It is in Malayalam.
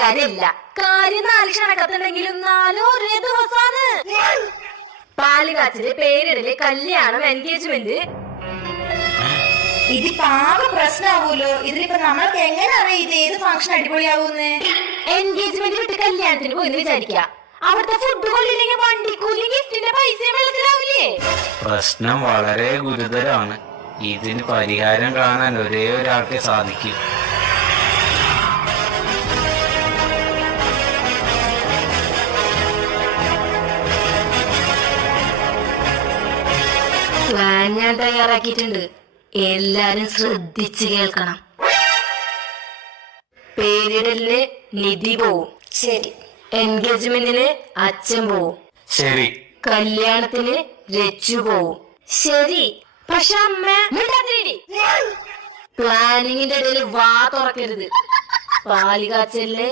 കാര്യമില്ല. കാര്യം 4 ക്ഷണക്കത്തുണ്ടെങ്കിലും 4 ഒരേ ദിവസാണ്. പാല് കാച്ചില്, പേരിടല്, കല്യാണം, എൻഗേജ്മെന്റ്. ഇതിപ്പോ ആകെ പ്രശ്നമാവൂലോ. ഇതിലിപ്പോ നമ്മൾക്ക് എങ്ങനെ അറിയാം ഇത് ഏത് ഫംഗ്ഷൻ അടിപൊളിയാവൂന്ന്? എൻഗേജ്മെന്റ് വിട്ട് കല്യാണത്തിന് പോയി വിചാരിക്കാം. അവിടുത്തെ ഫുഡ് കൊള്ളില്ലെങ്കിൽ വണ്ടിക്കൂലി, ഗിഫ്റ്റിന്റെ പൈസ വെള്ളത്തിലാവില്ലേ? പ്രശ്നം വളരെ ഗുരുതരമാണ്. ഇതിന് പരിഹാരം കാണാൻ ഒരേ ഒരാൾക്ക് സാധിക്കും. പ്ലാൻ ഞാൻ തയ്യാറാക്കിയിട്ടുണ്ട്. എല്ലാരും ശ്രദ്ധിച്ച് കേൾക്കണം. പേരിടലിന് നിധി പോവും. ശരി. എൻഗേജ്മെന്റിന് അച്ഛൻ പോവും. ശരി. കല്യാണത്തിന് രച്ചു പോവും. ശരി. പക്ഷെ അമ്മ പ്ലാനിങ്ങിന്റെ ഇടയിൽ വാ തുറക്കരുത്. പാല് കാച്ചലിന്